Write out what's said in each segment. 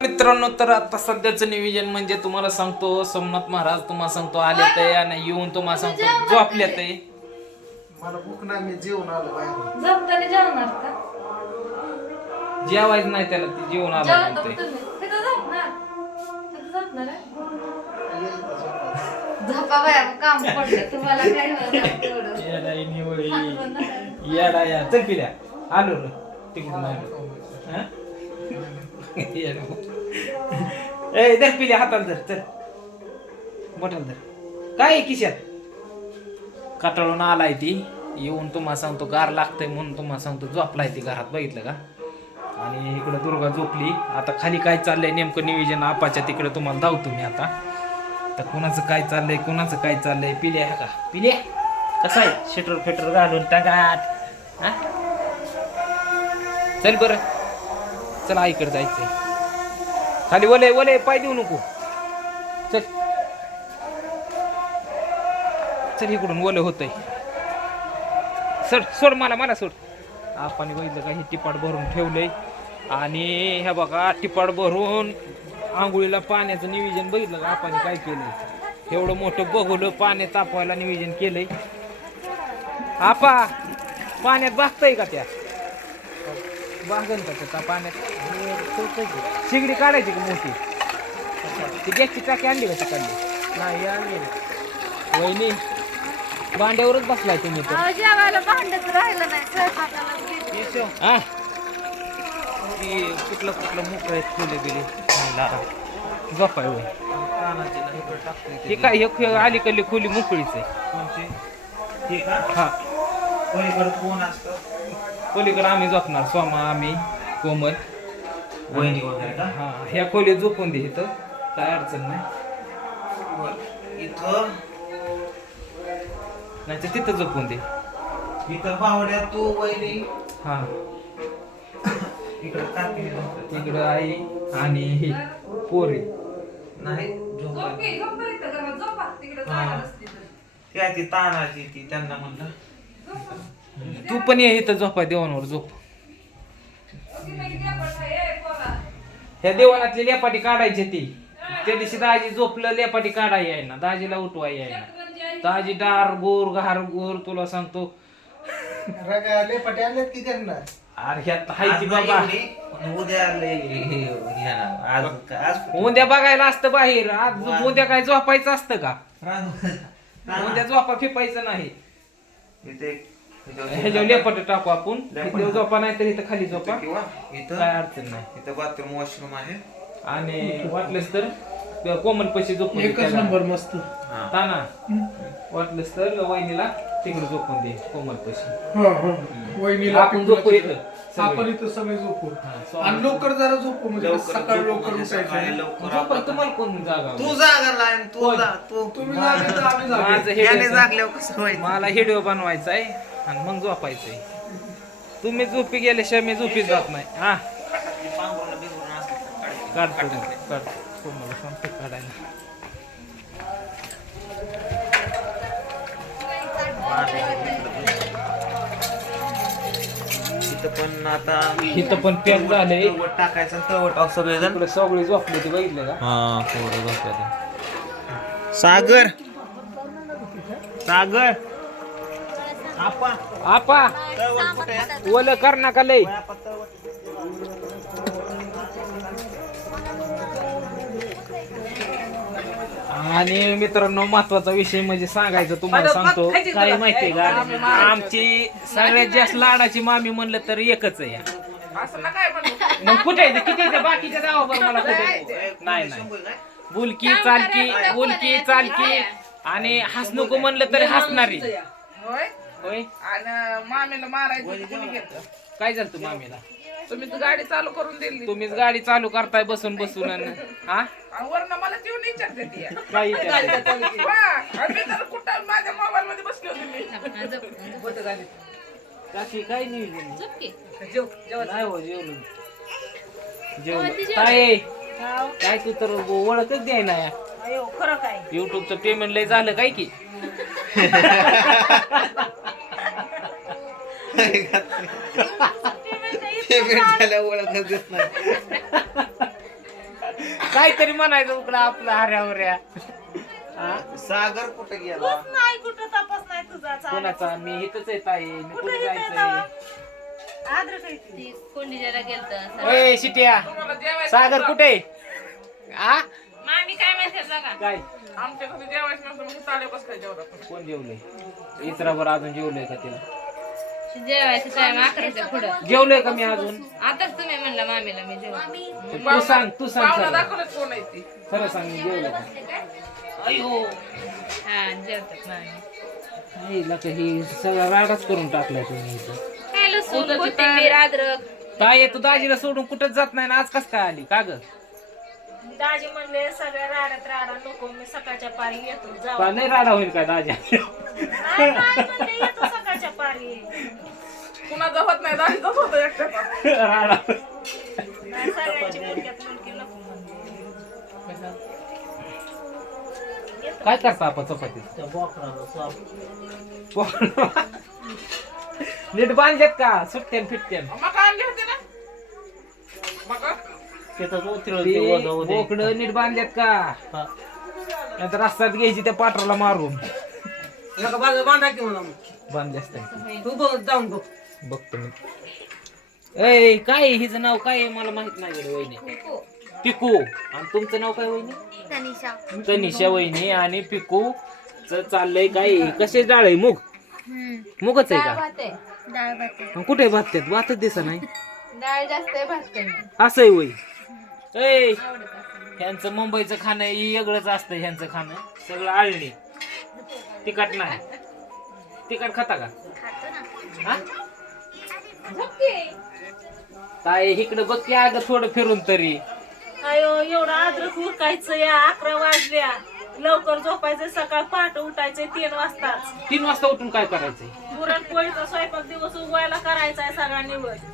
मित्रांनो तर आता सध्याचं नियोजन म्हणजे तुम्हाला सांगतो सोमनाथ महाराज तुम्हाला सांगतो आले ते आणि येऊन तुम्हाला सांगतो झोपले ते मला भूक नाही मी जेवण आलो बाहेर. झोपताना जेवणार का? जेवायचं नाही त्याला ते जेवण आलं जेवण म्हणते तुम्ही तिथं झोपणार. तिथं झोपणार आहे? येईल झोपायला. झोपा. बाया काम पडलं. तुम्हाला काय होणार तेवढं? येडा आहे निवळी. येडा या. चल पिल्या. आलो रे. तिकडून आलो हा? ए धर पिले हाताला धर चल बटल धर. काय आहे कटाळून आलाय ती. येऊन तुम्हाला सांगतो गार लागतंय म्हणून तुम्हाला सांगतो झोपलाय ती घरात बघितलं का? आणि इकडं दुर्गा झोपली. आता खाली काय चाललंय नेमकं निवेजन आपाच्या तिकडे तुम्हाला धावतो मी आता. तर कुणाचं काय चाललंय कुणाचं काय चाललंय पिल्या का? पिल्या? कसं आहे? शेटर फेटर घालून टाका हा? चल बरं. चला आईकडे जायचंय. खाली ओले ओले पाय देऊ नको. चल. चल इकडून वले होतंय. सोड सोड मला मला सोड. आपण बघितलं का हे टिपाट भरून ठेवलंय. आणि ह्या बघा टिपाट भरून आंघोळीला पाण्याचं नियोजन बघितलं का? आपण काय केलंय? एवढं मोठं बघवलं पाणी तापवायला नियोजन केलंय. आपा पाण्यात बघताय का त्या? वागन का त्या पाण्यात शिगडी काढायची का मोठी ती गॅसची टाकी आणली का तिकडली नाही आणली नाही. वहिनी भांड्यावरच बसलाय तुम्ही तर अहो, जेवायला भांडच राहिलं नाही स्वयंपाकाला गेली. हा ती कुठलं कुठलं मोकळं आहेत खोले बिले झोपाय. हे काय हे अलीकडली खोली मोकळीच आहे? हे? हा कोण असतं? खोलीकडे आम्ही झोपणार सोमा आम्ही कोमल वहिनी वगैरे का? हा ह्या खोलीत झोपून दे इथं काय अडचण नाही बरं. इथं नाही तर तिथं झोपून दे इथं बावड्या तू वहिनी हा इकडे काकी झोपते. इकडं आई आणि ही पोरी नाही. झोपी, झोपा इथं घरात, झोपा. तिकडं जागा नसली तर. त्या ती तानाची ती त्यांना म्हणलं तू पण ये इथं झोपा देवांवर झोप. ह्या देवानातली लेपाटी काढायची ती. त्या दिवशी दाजी झोपलं लेपाटी काढाय ना दाजीला उठवाय याय ना दाजी डार गोर घार गोर तुला सांगतो. अरे ह्यात हाय बाबा. उद्या बघायला असतं बाहेर. आज उद्या काय झोपायचं असतं का. उद्या झोपा फिपायचं नाही. इथे ह्याच्यावर लेपाट टाकू आपण तिथे झोपा नाही तर इथं खाली झोपा. किंवा इथं काय अडचण नाही. इथं बाथरूम वॉशरूम आहे. आणि वाटलंच तर कोमल पैसे झोपून दे एकच त्याला. नंबर मस्त. हा. ताना वाटलंच तर वहिनीला तिकडे झोपून दे कोमल पैसे. हा, हा. वहिनीला आपण झोपू इथं सगळे. आपण इथं सगळे झोपू. हा, आणि लवकर जरा झोपू म्हणजे लवकर सकाळी झोपू लवकर म्हणजे सकाळी उठायचं लवकर झोपा, आपण- तुम्हाला कोण जागा तू जागा लाईन तू कोण? जा. तू तुम्ही जागे तर आम्ही जागे. माझं याने जागल्यावर कसं व्हायचं? मला हिडिओ बनवायचा आहे आणि मग झोपायचंय. तुम्ही झोपी गेल्याशिवाय मी झोपी जात नाही. हा. काढतो काढतो. सांगतो काढायला? इथं पण आता इथं पण पॅक टाकायचं तळवट टाक सगळेजण. इकडे सगळी झोपली ते बघितलं का? हा पोरं. सागर! सागर! आपा? ओलं कर नका लय. आणि मित्रांनो महत्त्वाचा विषय म्हणजे सांगायचं तुम्हाला सांगतो काय माहितीये का? आमची सगळ्यात जास्त लाडाची मामी म्हणलं तर एकच आहे. मग कुठे आहे? ते? किती आहे? ते? बाकीच्या गावा मला कुठे? नाही नाही. बुलकी चालकी बुलकी चालकी. आणि हस नको म्हणलं तरी हसणारी. होय? होय? आणि मामीला मारायचं कुणी घेतलं? काय झालं तू मामीला? तुम्ही तर गाडी चालू करून दिली. तुम्हीच गाडी चालू करताय बसून बसून आणि हा? मला जेवण विचारते ती. काय विचारते? वा, आणि मी तर कुठं माझ्या मोबाईल मध्ये बसली होती मी. काकी काय नाही जेव जेवण नाही हो जेवलो जेवलो. काय काय तू तर ओळखच द्याय ना. खरं काय? युट्यूबचं पेमेंट लय झालं काय की? पेमेंट झाल्या ओळखच देत नाही काहीतरी म्हणायचं उकडा आपलं हऱ्यावऱ्या. सागर कुठे गेला? तूच नाही कुठं तपास नाही तुझा. कोणाचा? मी इथंच येत आहे मी कुठं जायचंय? ती. कोंडीच्याला गेलत ओय शिट्या. सागर कुठे? आ? मामी काय म्हणते बघा. काय? आमच्या घरी जेवायचं नसतं मग चालेल कसं काय जेवढा. कोण जेवलंय इतरावर अजून जेवलंय का तिला? जेवायचं टाइम अकराच्या पुढं. जेवलोय का मी अजून? आताच तुम्ही म्हणला मामीला मी जेवण तू सांग तू सांग पाहुणा कोण आहे ती. सांग मी का? अयो. हा जेवतात मामी. आईला का ही सगळा राडाच करून टाकलाय तुम्ही इथं. काय लसूण कोथिंबीर अद्रक काय तू दाजीला सोडून कुठंच जात नाही ना? आज कस काय आली? का ग? दाजी म्हणले सगळ्या राड्यात राडा नको मी सकाळच्या पारी येतो जाऊ. का नाही राडा होईल काय दाजी? नाही नाही म्हणले येतो सकाळच्या पारी कुणाचं होत नाही दाजीच होतं एकट्याचा नाही सगळ्यांची मुलग्यात मुलगी नको म्हणले काय करता आपण चपाती नीट बांधलेत का? सुट्ट्यान फिटत्यान मका आणली होती ना. मका. बोकड नीट बांधलेत का? नाहीतर रस्त्यात घ्यायची त्या पाटराला मारून. बांधले असते तू बघ जाऊन बघ. बघतो मी. ए काय हिचं नाव काय आहे? मला माहीत नाही वहिनी. पिकू. आणि तुमचं नाव काय वहिनी? तनिषा. तनिषा वहिनी आणि पिकू. च चाललंय काय? कसे डाळ आहे? मूग? मूगच आहे का? भात आहे. डाळ भात आणि कुठे भात भातच दिसा नाही. डाळ जास्त आहे भात कमी. असं आहे वय. ए ह्यांचं मुंबईचं खाणं हे वेगळंच असतं ह्यांचं खाणं. सगळं आळणी. तिखट नाही. तिखट खाता का? हा? काय इकडं बघ की अगं थोडं फिरून तरी? अयो एवढा अद्रक उरकायचं या अकरा वाजल्या. लवकर झोपायचं सकाळ पहाटे उठायचंय तीन वाजताच. तीन वाजता उठून काय करायचंय? पुरणपोळीचा स्वयंपाक दिवस उगवायला करायचा आहे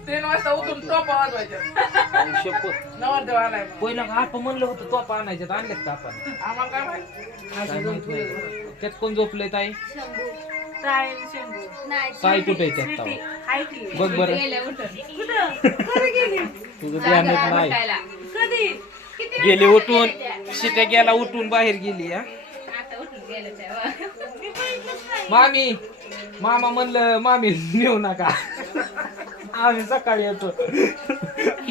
तीन वाजता उठून टोपा वाजवायच्या. शपथ. नवरदेव आलाय. पहिलं का आपण म्हणलं होतं तो आपण आणायच्यात आणलेत का आपण? आम्हाला काय माहिती? काय माहीत नाही. त्यात कोण झोपलंय ताई? शेंबू ताई कुठे आहे त्यात ताई? हाय ती. बघ बरं. गेल्या उठून. कुठं? कधी गेली? तुझं ध्यानच नाही. खायला कधी? गेली उठून शिट्या गेला उठून बाहेर गेली हा. नाही. मामी मामा म्हणलं मामी नेऊ नका. आम्ही सकाळी येतो.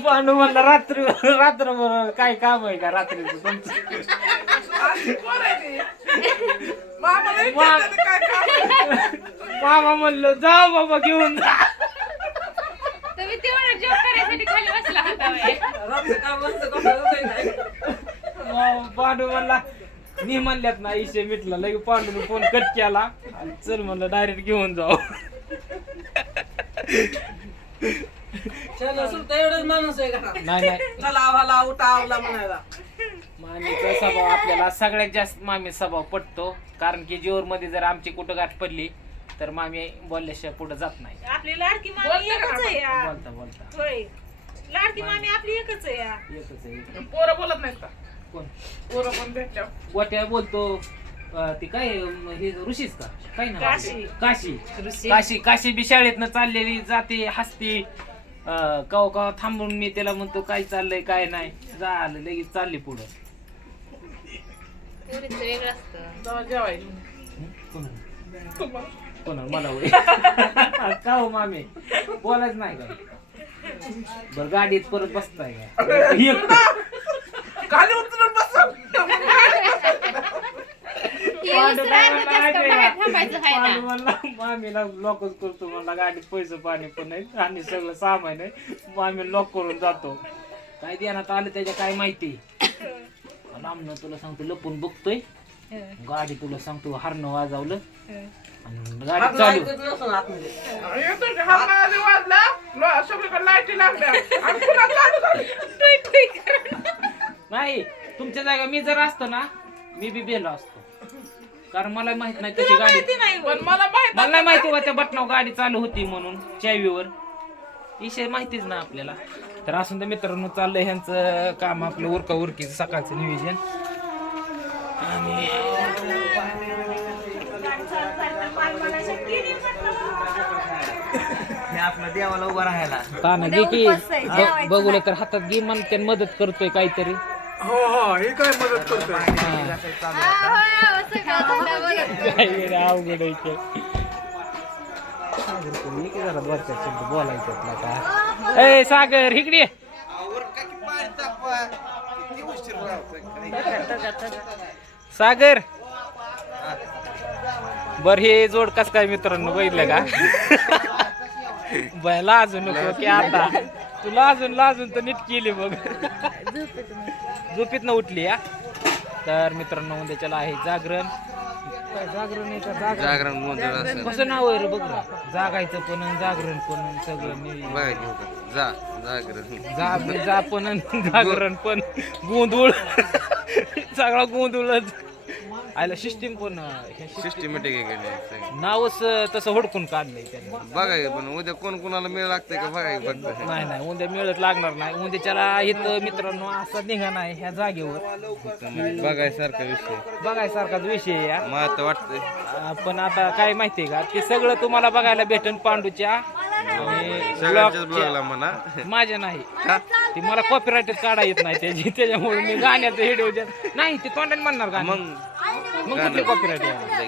पांडू म्हणलं रात्री रात्रभर काय काम आहे का रात्रीचं तुमचं. मामा म्हणलं जा बाबा घेऊन जा. तुम्ही तेवढं जॉब करायसाठी खाली बसला होता पांडू म्हणला मी म्हणल्यात ना इशे मिटला लगे पांडूने फोन कट केला. आणि चल म्हणलं डायरेक्ट घेऊन जाऊ. चला सुद्धा एवढंच माणूस आहे का? नाही नाही. चला आवाला उठा आवला म्हणायला. मामीचा स्वभाव आपल्याला सगळ्यात जास्त मामी स्वभाव पटतो. कारण की जीवर मध्ये जर आमची कुठं गाठ पडली तर मामी बोलल्याशिवाय पुढे जात नाही. आपली लाडकी मामी एकच आहे या बोलता बोलता. होय. लाडकी मामी आपली एकच आहे या एकच आहे पोरं बोलत नाहीत का? कोण? पोरं पण भेटल्या गोट्या बोलतो अं, ती काय अं, हे ऋषीच का? काय ना काशी. काशी. काशी काशी बी शाळेतनं चाललेली जाते हसते. अं, कवा कवा थांबून मी त्याला म्हणतो काय चाललंय काय नाही? झालं लगेच चालली पुढं. पोरीचं वेगळं असतं. तेव्हा जेवायचं हं? कोणाला? तुम्हाला. कोणाला? मला होय. का हो मामी. बोलायच नाही का बर गाडीत परत बसताय खाली उतरून हे मामीला लॉकच करतो म्हणला गाडीत पैसे पाणी पण नाही आणि सगळं सामान आहे. मामी लॉक करून जातो. काय देण्यात आलं त्याच्या काय माहिती? लांबनं तुला सांगतो लपून बघतोय. गाडी तुला सांगतो हरणं वाजवलं. आणि गाडी चालू. हा सगळीकडे लाईटी लागल्या. आणि पुन्हा झाली. नाही तुमच्या जागा मी जर असतो ना मी बी बेलो असतो. कारण मला माहीत नाही त्याची गाडी पण मला माहीत मला नाही माहिती होत्या बटनावर गाडी चालू होती म्हणून चावीवर. विषय माहितीच ना आपल्याला. तर असून तर मित्रांनो चाललंय ह्यांचं काम आपलं उरका उरकी सकाळचं नियोजन. आणि मी आपलं देवाला उभा राहायला. ताना घे की ब- बघूला तर हातात घे म्हणते मदत करतोय काहीतरी. हो हो हे काय मदत करतोय? काय वेळ अवघड आहे ते. सागर का ए इकडे ये. सागर. बर हे जोड कस काय मित्रांनो बघितलं का? बाय लाजू नको की आता. तू लाजून लाजून तर नीट केली बघ. झोपेत न उठली या तर मित्रांनो उद्याच्याला आहे जागरण. काय जागरण आहे का जागरण. जागरण गोंधळ असेल. कसं नाव आहे रे बघ ना? जागायचं पण आणि जागरण पण आणि सगळं नि- बघा घेऊ का जा जागरण. जा जा पण आणि जागरण पण. गोंधळ. सगळा गोंधळच. आयला सिस्टीम पण सिस्टमॅटिक आहे का नाही? नावच तसं हुडकून काढलंय त्यांनी? बघा की पण उद्या कोण कोणाला मेळ लागतंय का बघा की फक्त. नाही नाही उद्या मिळत लागणार नाही. उद्याच्याला इथं मित्रांनो असा निघा नाही ह्या जागेवर. बघायसारखा विषय. बघायसारखाच विषय आहे हा. मला तर वाटतंय. अं, पण आता काय माहितीये का ते सगळं तुम्हाला बघायला भेटन पांडूच्या. आणि सगळ्यांच्याच ब्लॉगच्या- ब्लॉगला म्हणा. माझ्या नाही. ती मला कॉपीराईटच काढा येत नाही त्याची. त्याच्यामुळे मी गाण्याचं व्हिडिओ नाही ते तोंडाने म्हणणार गाणं. मग? मग कुठले कॉपीराईट नाही.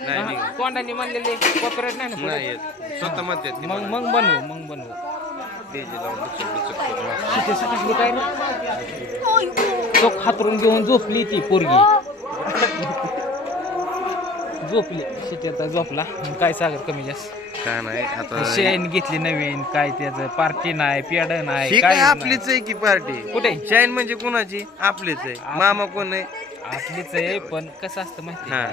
नाही तोंडाने म्हणलेले कॉपीराईट नाही ना नाही. येत. स्वतः म्हणतात ती मग. मग बनवू मग बनवू. डीजे लावून डुचूक डुचूक करून वाजवा. तिथे सकाळी काय ना? चोख हातरून घेऊन झोपली ती पोरगी. झोपली. शिट्याचा झोपला. मग काय सागर कमी जास्त? काय नाही आता शेण घेतली नवीन. काय त्याचं? पार्टी नाही पेड नाही ही काय काय आपलीच आहे की पार्टी? कुठे? शाईन म्हणजे कोणाची? आपलीच आहे. मामा कोण आहे? आपलीच आहे पण कसं असतं माहिती हा.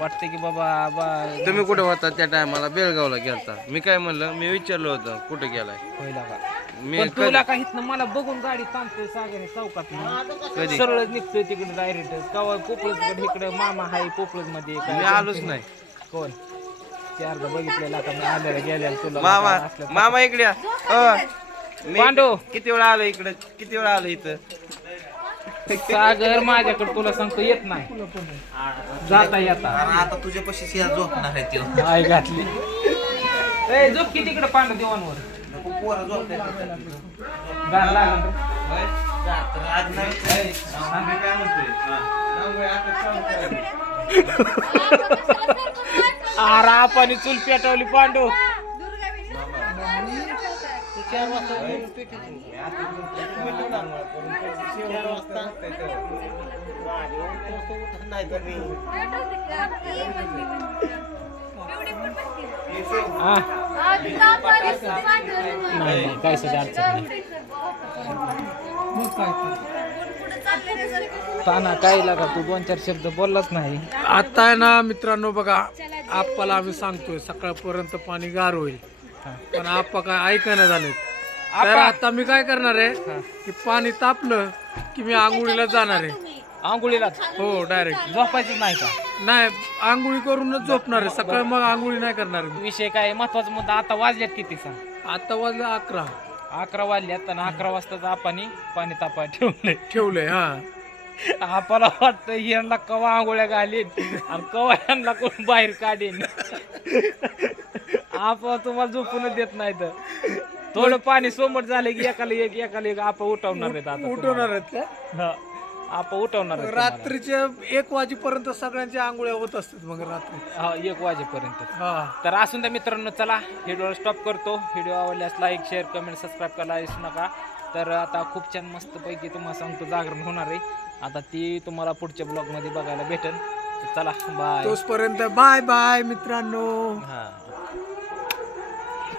वाटतं की बाबा बा तुम्ही कुठे होता त्या टायमाला? बेळगावला गेलता. मी काय म्हणलं मी विचारलं होतं कुठे गेलाय? पहिला का? मी पण कधी- तुला काही मला बघून गाडी थांबतोय सागर चौकात कधी? सरळ निघतोय तिकडे डायरेक्ट कवा पोपळच इकडे मामा आहे पोपळच मध्ये मी आलोच नाही. कोण? चारदा बघितलेला आता मी आलेला गेलेला तुला मामा मामा इकडे या. अ, मी पांडू. किती वेळा आलो इकडे? किती वेळा आलो इथं? सागर माझ्याकडे तुला सांगतो येत नाही. जाता येता. आता तुझ्या पशी झोपणार आहे त्यो. आई घातली. ए झोप की तिकडे पांडू दिवाणवर पोरं झोपते गार लागल रे. आज नाही मी काय म्हणतोय? त्यामुळे आता चालू करायचं. आरा आपण चूल पेटवली पांडू. सुद्धा अडचण नाही. काय? तर. ताना काय लागा तू दोन चार शब्द बोललाच नाही. आता आहे ना मित्रांनो बघा आप्पाला आम्ही सांगतोय सकाळपर्यंत पाणी गार होईल. पण आप्पा काय ऐकायला झाले तर आता मी काय करणार आहे? की पाणी तापलं की मी आंघोळीला जाणार आहे. आंघोळीला? हो डायरेक्ट झोपायचं नाही का? नाही आंघोळी करूनच झोपणार आहे. सकाळ मग आंघोळी नाही करणार मी. विषय काय महत्त्वाचा मुद्दा आता वाजल्यात किती सांग? आता वाजलं अकरा. अकरा वाजल्यात आणि अकरा वाजताच आपण पाणी तापाय ठेवलंय. ठेवलंय हा. आपल्याला वाटतं यांना कवा आंघोळ्या घालीन आणि कवा यांना कोण बाहेर काढीन? आपण तुम्हाला झोपून देत नाही तर. थोडं पाणी सोमट झालं की एकाला एक एकाला एक आपण उठवणार आहेत आता उठवणार आहेत का? हा. आपण उठवणार आहेत तुम्हाला. रात्रीच्या एक वाजेपर्यंत सगळ्यांच्या आंघोळ्या होत असतात मग रात्री. हा एक वाजेपर्यंत. हा. तर असून त्या मित्रांनो चला व्हिडिओ स्टॉप करतो. व्हिडिओ आवडल्यास लाईक शेअर कमेंट सबस्क्राईब करायला विसरू नका. तर आता खूप छान मस्तपैकी तुम्हाला सांगतो जागरण होणार आहे. आता ती तुम्हाला पुढच्या ब्लॉगमध्ये बघायला भेटेल. तर चला बाय तोचपर्यंत बाय बाय मित्रांनो. हा.